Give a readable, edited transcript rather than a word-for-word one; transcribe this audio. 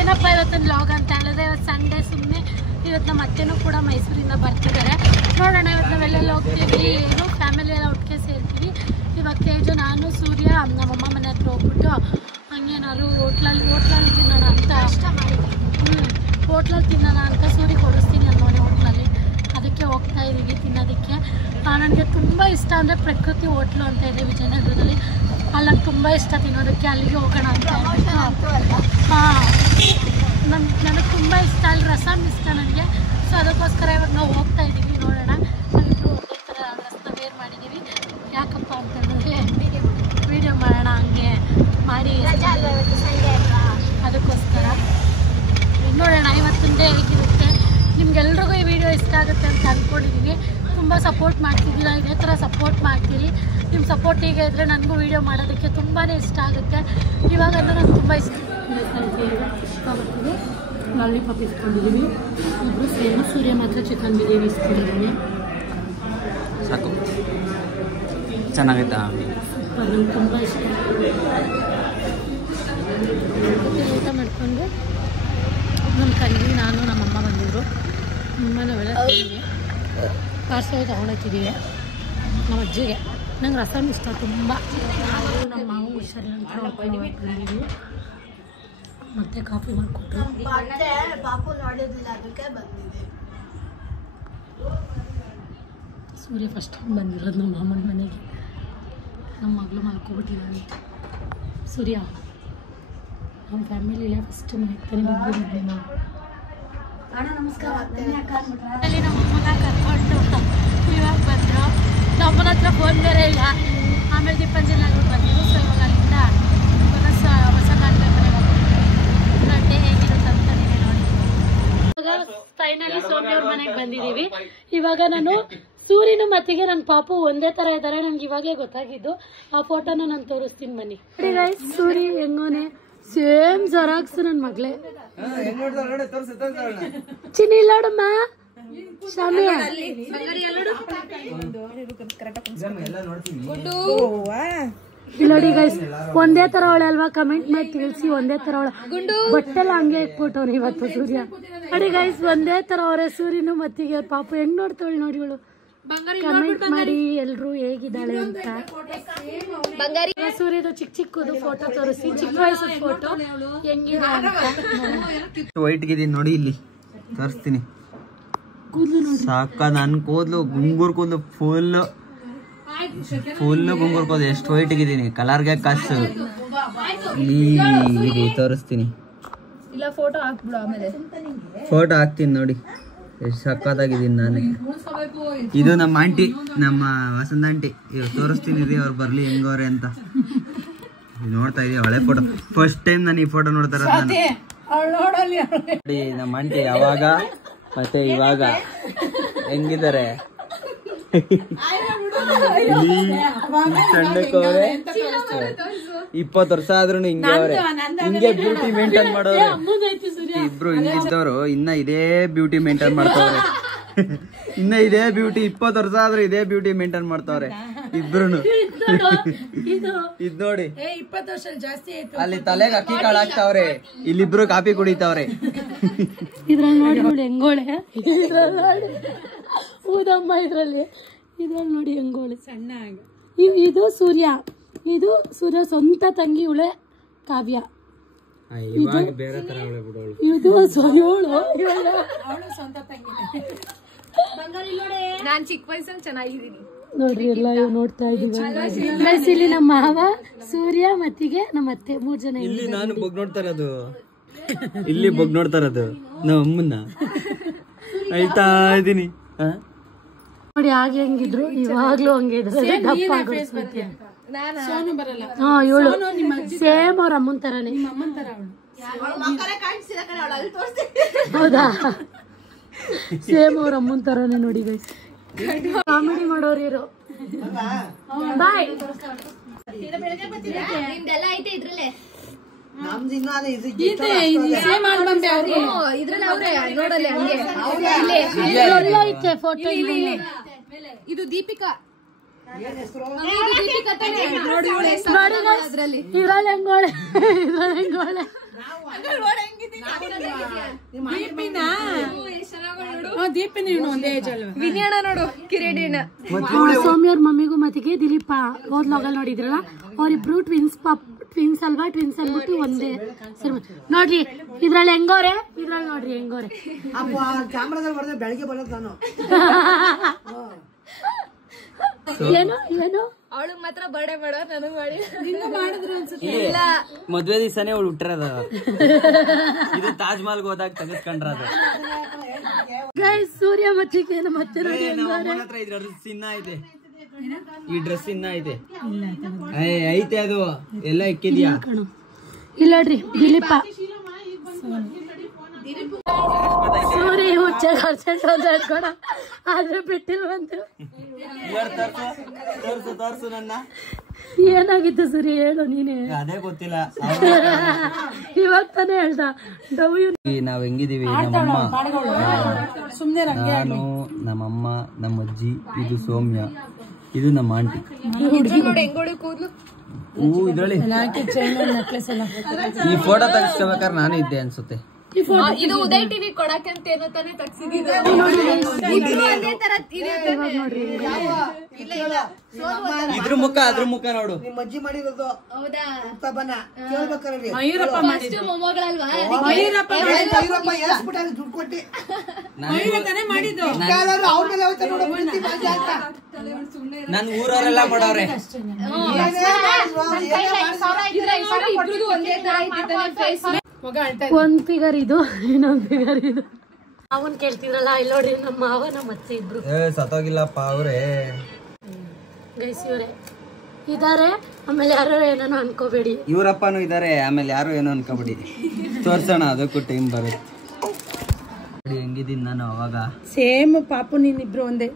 ಏನಪ್ಪ ಇವತ್ತಿನ ಲಾಗ್ ಅಂತ ಹೇಳಿದ್ರೆ ಇವತ್ತು ಸಂಡೇ ಸುಮ್ಮನೆ ಇವತ್ತು ನಮ್ಮ ಅತ್ತೆನೂ ಕೂಡ ಮೈಸೂರಿಂದ ಬರ್ತಿದ್ದಾರೆ. ನೋಡೋಣ ಇವತ್ತು ನಾವೆಲ್ಲೆಲ್ಲ ಹೋಗ್ತೀವಿ, ಏನು ಫ್ಯಾಮಿಲಿ ಎಲ್ಲ ಒಟ್ಟಿಗೆ ಸೇರ್ತೀವಿ. ಇವಾಗ ತೇಜು ನಾನು ಸೂರ್ಯ ನಮ್ಮಮ್ಮ ಮನೆ ಹತ್ರ ಹೋಗ್ಬಿಟ್ಟು ಹಂಗೇನಾದ್ರು ಹೋಟ್ಲಲ್ಲಿ ತಿನ್ನೋಣ ಅಂತ ಹೋಟ್ಲಲ್ಲಿ ತಿನ್ನೋಣ ಅಂತ ಸೂರ್ಯ ಕೊಡಿಸ್ತೀನಿ ಅನ್ನೋನೆ ಹೋಟ್ಲಲ್ಲಿ. ಅದಕ್ಕೆ ಹೋಗ್ತಾ ಇದ್ದೀವಿ ತಿನ್ನೋದಕ್ಕೆ. ನನಗೆ ತುಂಬ ಇಷ್ಟ ಅಂದರೆ ಪ್ರಕೃತಿ ಹೋಟ್ಲು ಅಂತ ಇದೆ ವಿಜಯನಗರದಲ್ಲಿ, ಅಲ್ಲಿ ತುಂಬ ಇಷ್ಟ ತಿನ್ನೋದಕ್ಕೆ, ಅಲ್ಲಿಗೆ ಹೋಗೋಣ ಅಂತ. ಹಾಂ, ನನಗೆ ತುಂಬ ಇಷ್ಟ, ಅಲ್ಲಿ ರಸಮ್ ಇಷ್ಟ ನನಗೆ. ಸೊ ಅದಕ್ಕೋಸ್ಕರ ಇವಾಗ ನಾವು ಹೋಗ್ತಾ ಇದ್ದೀವಿ. ನೋಡೋಣ, ನಾವಿಬ್ಬರು ಒಂದೇ ಥರ ಡ್ರೆಸ್ನ ವೇರ್ ಮಾಡಿದ್ದೀವಿ. ಯಾಕಪ್ಪ ಅಂತಂದರೆ ವೀಡಿಯೋ ಮಾಡೋಣ ಹಂಗೆ ಮಾಡಿ, ಅದಕ್ಕೋಸ್ಕರ ನೋಡೋಣ ಇವತ್ತಿನ ಡೇ ಹೇಗಿರುತ್ತೆ. ನಿಮ್ಗೆಲ್ರಿಗೂ ಈ ವಿಡಿಯೋ ಇಷ್ಟ ಆಗುತ್ತೆ ಅಂತ ಅಂದ್ಕೊಂಡಿದ್ದೀನಿ. ತುಂಬ ಸಪೋರ್ಟ್ ಮಾಡ್ತಿದ್ದೀರಾ, ಇದೇ ಥರ ಸಪೋರ್ಟ್ ಮಾಡ್ತೀರಿ. ನಿಮ್ಮ ಸಪೋರ್ಟ್ ಹೀಗೆ ಇದ್ದರೆ ನನಗೂ ವೀಡಿಯೋ ಮಾಡೋದಕ್ಕೆ ತುಂಬಾ ಇಷ್ಟ ಆಗುತ್ತೆ. ಇವಾಗ ನನಗೆ ತುಂಬ ಇಷ್ಟ. ಲಾಲಿಪಾಪ್ ಇಸ್ಕೊಂಡಿದ್ದೀವಿ ಇಬ್ಬರು ಸೇಮ್. ಸೂರ್ಯ ಮಾತ್ರ ಚಿಕನ್ ಬಿರಿಯಾನಿ ಇಸ್ಕೊಂಡಿದ್ದೀನಿ. ಸಾಕು, ಚೆನ್ನಾಗೈತಾ? ನನಗೆ ತುಂಬ ಇಷ್ಟ. ಊಟ ಮಾಡಿಕೊಂಡು ನಮ್ಮ ತಂಗಿ ನಾನು ನಮ್ಮಮ್ಮ ಬಂದಿದ್ರು. ನಮ್ಮ ನಾವೆಲ್ಲ ತಿಂದ್ವಿ. ಪಾರ್ಸಲ್ ತೊಗೊಂಡೋಗ್ತಿದ್ದೀವಿ ನಮ್ಮ ಅಜ್ಜಿಗೆ. ನಂಗೆ ರಸಮ್ ಇಷ್ಟ ತುಂಬ. ನಮ್ಮ ಮಾವು ಹುಷಾರಿಲ್ಲ ಅಂತ ಬಂದಿದ್ದೀವಿ. ಮತ್ತೆ ಕಾಫಿ ಮಾಡಿಕೊಟ್ಟು ಸೂರ್ಯ ಫಸ್ಟ್ ಟೈಮ್ ಬಂದಿರೋದು ನಮ್ಮ ಮಾಮನ ಮನೆಗೆ. ನಮ್ಮ ಮಗಳು ಮಲ್ಕೊಬಿಟ್ಟಿದ್ದಾನೆ. ಸೂರ್ಯ ನಮ್ಮ ಫ್ಯಾಮಿಲಿಲೇ ಫಸ್ಟ್ ಮನೆಗೆ ಬಂದಿದ್ದೀವಿ ನಾವು. ಅಲ್ಲಿ ನಮ್ಮ ಅಮ್ಮನ ಕರ್ಕೊಂಡು ಇವಾಗ ಬಂದರು. ನಮ್ಮನ ಹತ್ರ ಫೋನ್ ಬೇರೆ ಇಲ್ಲ. ಆಮೇಲೆ ದೀಪಂಜನಾಗ್ರು ಬಂದರು. ಸೊ ಇವಾಗ ಅಲ್ಲಿಂದ ಹೊಸ ಕಾಲದ ಡೇ ಹೇಗಿರುತ್ತೆ ಅಂತ ನೀವೇ ನೋಡಿ. ಇವಾಗ ಫೈನಲಿ ಸೋಮ್ಯವ್ರ ಮನೆಗೆ ಬಂದಿದ್ದೀವಿ. ಇವಾಗ ನಾನು ಸೂರ್ಯನ ಮತ್ತಿಗೆ ನನ್ನ ಪಾಪು ಒಂದೇ ಥರ ಇದ್ದಾರೆ. ನನಗೆ ಇವಾಗಲೇ ಗೊತ್ತಾಗಿದ್ದು. ಆ ಫೋಟೋನ ನಾನು ತೋರಿಸ್ತೀನಿ ಬನ್ನಿ. ಸೂರ್ಯ ಹೆಂಗೋನೆ ಸೇಮ್ ಜರಾಕ್ಸ್ ನನ್ನ ಮಗಳೇ. ಚಿನ್ನಿ ಇಲ್ಲೋಡಮ್ಮ, ಶಾಮಿ ನೋಡಿ ಗೈಸ್, ಒಂದೇ ತರ ಅವಳೆ ಅಲ್ವಾ? ಕಮೆಂಟ್ ಮಾಡಿ ತಿಳಿಸಿ. ಒಂದೇ ತರ ಅವಳ ಬಟ್ಟೆಲ್ಲ ಹಂಗೆ ಇಟ್ಬಿಟ್ಟವ್ರು ಇವತ್ತು ಸೂರ್ಯ. ನೋಡಿ ಗೈಸ್, ಒಂದೇ ತರ ಅವರೇ ಸೂರ್ಯನು ಮತ್ತಿಗೆ. ಪಾಪು ಹೆಂಗ್ ನೋಡ್ತಾವಳು ನೋಡಿ ಇವಳು. ಕಮೆಂಟ್ ಮಾಡಿ ಎಲ್ರು ಹೇಗಿದ್ದಾಳೆ ಅಂತ. ಸೂರ್ಯದು ಚಿಕ್ಕದು ಫೋಟೋ ತೋರಿಸಿ, ಚಿಕ್ಕ ವಯಸ್ಸದ ಫೋಟೋ ಹೆಂಗಿದೆ ಅಂತ. ವೈಟ್ ಗಿದ್ದೀನಿ ನೋಡಿ, ಇಲ್ಲಿ ತೋರಿಸ್ತೀನಿ. ಸಾಕ, ನನ್ ಕೂದಲು ಗುಂಗೂರ್ ಕೂದಲು ಫುಲ್ ಗುಂಗೂರ್ ಕೂದಲು. ಎಷ್ಟು ವೈಟ್ ಗಿದ್ದೀನಿ, ಕಲರ್ಗೆ ಕಾಸು. ತೋರಿಸ್ತೀನಿ, ಫೋಟೋ ಹಾಕ್ತೀನಿ ನೋಡಿ ಎಷ್ಟು ಸಕ್ಕತ್ತಾಗಿದ್ದೀನಿ ನಾನೇ. ಇದು ನಮ್ಮ ಆಂಟಿ, ನಮ್ಮ ವಸಂತ ಆಂಟಿ. ಇವಾಗ ತೋರಿಸ್ತೀನಿ ರೀ, ಅವ್ರು ಬರ್ಲಿ ಹೆಂಗವ್ರೆ ಅಂತ. ನೋಡ್ತಾ ಇದೀವಿ ಹಳೆ ಫೋಟೋ. ಫಸ್ಟ್ ಟೈಮ್ ನಾನು ಈ ಫೋಟೋ ನೋಡ್ತಾ ಇರೋದು ನಾನು. ನಮ್ಮ ಆಂಟಿ ಯಾವಾಗ ಮತ್ತೆ ಇವಾಗ ಹೆಂಗಿದ್ದಾರೆ. ಸಣ್ಣಕ್ಕವ್ರೆ 20 ವರ್ಷ ಆದ್ರೂ ಹಿಂಗೆ ಅವ್ರೆ, ಹಿಂಗೆ ಬ್ಯೂಟಿ ಮೇಂಟೈನ್ ಮಾಡೋರು. ಇಬ್ರು ಹಿಂಗಿದ್ದವ್ರು ಇನ್ನ ಇದೇ ಬ್ಯೂಟಿ ಮೇಂಟೈನ್ ಮಾಡ್ತಾವ್ರೆ. ಇನ್ನ ಇದೇ ಬ್ಯೂಟಿ 20 ವರ್ಷ ಆದ್ರೂ ಇದೇ ಬ್ಯೂಟಿ ಮೇಂಟೈನ್ ಮಾಡ್ತಾವ್ರೆ ಇಬ್ರು. ಇದ್ ನೋಡಿ, ಅಲ್ಲಿ ತಲೆಗೆ ಅಕ್ಕಿ ಕಾಳು ಹಾಕ್ತಾವ್ರೆ, ಇಲ್ಲಿಬ್ರು ಕಾಫಿ ಕುಡಿತಾವ್ರೆ. ಇದ್ರಲ್ಲಿ ನೋಡಿ ಹೆಂಗೋಳೆ, ಊದಮ್ಮ ಇದ್ರಲ್ಲಿ ನೋಡಿ ಹೆಂಗೋಳೆ ಸಣ್ಣ. ಇದು ಸೂರ್ಯ, ಇದು ಸೂರ್ಯ ಸ್ವಂತ ತಂಗಿ ಇವಳೆ ಕಾವ್ಯ. ಇದು ಸ್ವಂತ ತಂಗಿ. ನಾನ್ ಚಿಕ್ಕ ವಯಸ್ಸಲ್ಲಿ ಚೆನ್ನಾಗಿದ್ದೀನಿ ನೋಡ್ರಿ. ಎಲ್ಲ ನೋಡ್ತಾ ಇದೀವಿ. ಇಲ್ಲಿ ನಮ್ಮ ಮಾವ, ಸೂರ್ಯ ಮತ್ತಿಗೆ ನಮ್ಮ ಅತ್ತೆ, 3 ಜನ. ಇಲ್ಲಿ ನಾನು ಬಗ್ ನೋಡ್ತಾ ಇರೋದು, ಇಲ್ಲಿ ಬಗ್ ನೋಡ್ತಾ ಇರೋದು ನಮ್ಮ ಅಮ್ಮನ್ನ. ಆಯ್ತಾ ಇದೀನಿ ನೋಡಿ. ಹಾಗೆ ಹೆಂಗಿದ್ರು ಇವಾಗ್ಲೂ ಹಂಗೆ ಇದ್ರೆ ದಪ್ಪ ಆಗೋಗ್ಬಿಡ್ತೀವಿ. ಹಾ, ಇವಳು ಸೇಮ್ ಅವ್ರ ಅಮ್ಮನ ತರಾನೇ. ಹೌದಾ, ಸೇಮ್ ಅವ್ರ ಅಮ್ಮನ ತರಾನೇ ನೋಡಿ ಗೈಸ್. ಕಾಮಿಡಿ ಮಾಡೋರು ಇರೋ. ಬಾಯ್. ಫೋಟೋ ಇದು ದೀಪಿಕಾ. ಇದ್ರಲ್ಲಿ ಹೆಂಗೋಳೆ ದೀಪಿನ ಇವನು ಒಂದೇ ಏಜ್ ಅಲ್ವಾ? ವಿನಯಣ್ಣ ನೋಡು ಕಿರೀಟಿನ. ಸೌಮ್ಯವ್ರ ಮಮ್ಮಿಗೂ ಮತ್ತಿಗೆ ದಿಲೀಪ ಹೋದ್ಲೋಗಲ್ ನೋಡಿದ್ರಲ್ಲ, ಅವ್ರಿಬ್ರು ಟ್ವಿನ್ಸ್ ಅಲ್ವಾ? ಟ್ವಿನ್ಸ್ ಅನ್ಬಿಟ್ಟು ಒಂದೇ ನೋಡ್ರಿ. ಇದ್ರಲ್ಲಿ ಹೆಂಗೋರೆ, ಇದ್ರಲ್ಲಿ ನೋಡ್ರಿ ಹೆಂಗೋರೆ. ಬೆಳಗ್ಗೆ ಬರೋದು ನಾನು. ಏನು ಏನು ಅವಳಿಗೆ ಮಾತ್ರ ಬರ್ಡೇ ಮಾಡೋ, ನನಗ್ ಮಾಡಿ ಮದ್ವೆ ದಿವಸನೇ ಅವಳು ಹುಟ್ಟಿರೋದ. ಇದು ತಾಜ್ ಮಹಲ್ಗೆ ಹೋದಾಗ ತೆಗೆಸ್ಕೊಂಡ್ರದ. ಸೂರ್ಯ ಮತ್ತಿಗೆ ಮತ್ತೆ ನಮ್ಮ ಅಮ್ಮನ ಹತ್ರ ಈ ಡ್ರೆಸ್ ಇನ್ನ ಐತೆ. ಈ ಡ್ರೆಸ್ ಇನ್ನ ಐತೆ, ಐತೆ ಅದು ಎಲ್ಲ ಇಕ್ಕಿದ್ಯಾ? ಇಲ್ಲ ನೋಡ್ರಿ ದಿಲೀಪ ಸೂರ್ಯ ಹುಚ್ಚ ಕಳ್ಕೊಂಡ ಆದ್ರೆ ಬಿಟ್ಟಿಲ್ವಂತು. ತೋರ್ಸು ನನ್ನ. ಏನಾಗಿತ್ತು ಸೂರ್ಯ ಹೇಳು ನೀನೆ. ಅದೇ ಗೊತ್ತಿಲ್ಲ. ಇವಾಗ ತಾನೇ ಹೇಳ್ದ. ನಾವ್ ಹೆಂಗಿದೀವಿ, ನಮ್ಮಮ್ಮ, ನಾನು, ನಮ್ಮಮ್ಮ, ನಮ್ಮ ಅಜ್ಜಿ, ಇದು ಸೌಮ್ಯ, ಇದು ನಮ್ಮ ಆಂಟಿ. ಇದ್ರಲ್ಲಿ ಈ ಫೋಟೋ ತೆಗಿಸ್ಕೋಬೇಕಾದ್ರೆ ನಾನು ಇದ್ದೆ ಅನ್ಸುತ್ತೆ. ಇದು ಉದಯ್ ಟಿವಿ ಕೊಡಕಂತ ಏನೋ ತಾನೇ ತಗ್ಸಿದ್ದು. ಇದ್ರ ಮುಖ ಅದ್ರ ಮುಖ ನೋಡು. ನಿಮ್ಮ ಅಜ್ಜಿ ಮಾಡಿರೋದು. ಹೌದಾ? ಮೊಮ್ಮಗಳಲ್ವಾ? ದುಡ್ಡು ಕೊಟ್ಟಿ ನನ್ ಊರವರೆಲ್ಲ ಮಾಡೋರೆ. ಒಂದ್ ಫಿಗರ್ ಇದು, ಇನ್ನೊಂದ್ ಫಿಗರ್ ಇದು. ಅವನ್ ಕೇಳ್ತಿದ್ರಲ್ಲ, ಇಲ್ಲಿ ನೋಡ್ರಿ ನಮ್ಮ ಮಾವ ನಮ್ಮ ಅತ್ತೆ ಇಬ್ರು ಸತ್ತೋಗಿಲ್ಲಪ್ಪ ಅವ್ರೆ. ಗೈಸ್ ಇವರೇ ಇದಾರೆ. ಆಮೇಲೆ ಯಾರು ಏನೋ ಅನ್ಕೋಬೇಡಿ, ಇವ್ರಪ್ಪನೂ ಇದಾರೆ. ಆಮೇಲೆ ಯಾರು ಏನೋ ಅನ್ಕೋಬೇಡಿ. ತೋರ್ಸೋಣ, ಅದಕ್ಕೂ ಟೈಮ್ ಬರುತ್ತೆ. ಹೆಂಗಿದ್ದೀನಿ ನಾನು ಅವಾಗ. ಸೇಮ್ ಪಾಪು ನೀನಿಬ್ರು ಒಂದೇ.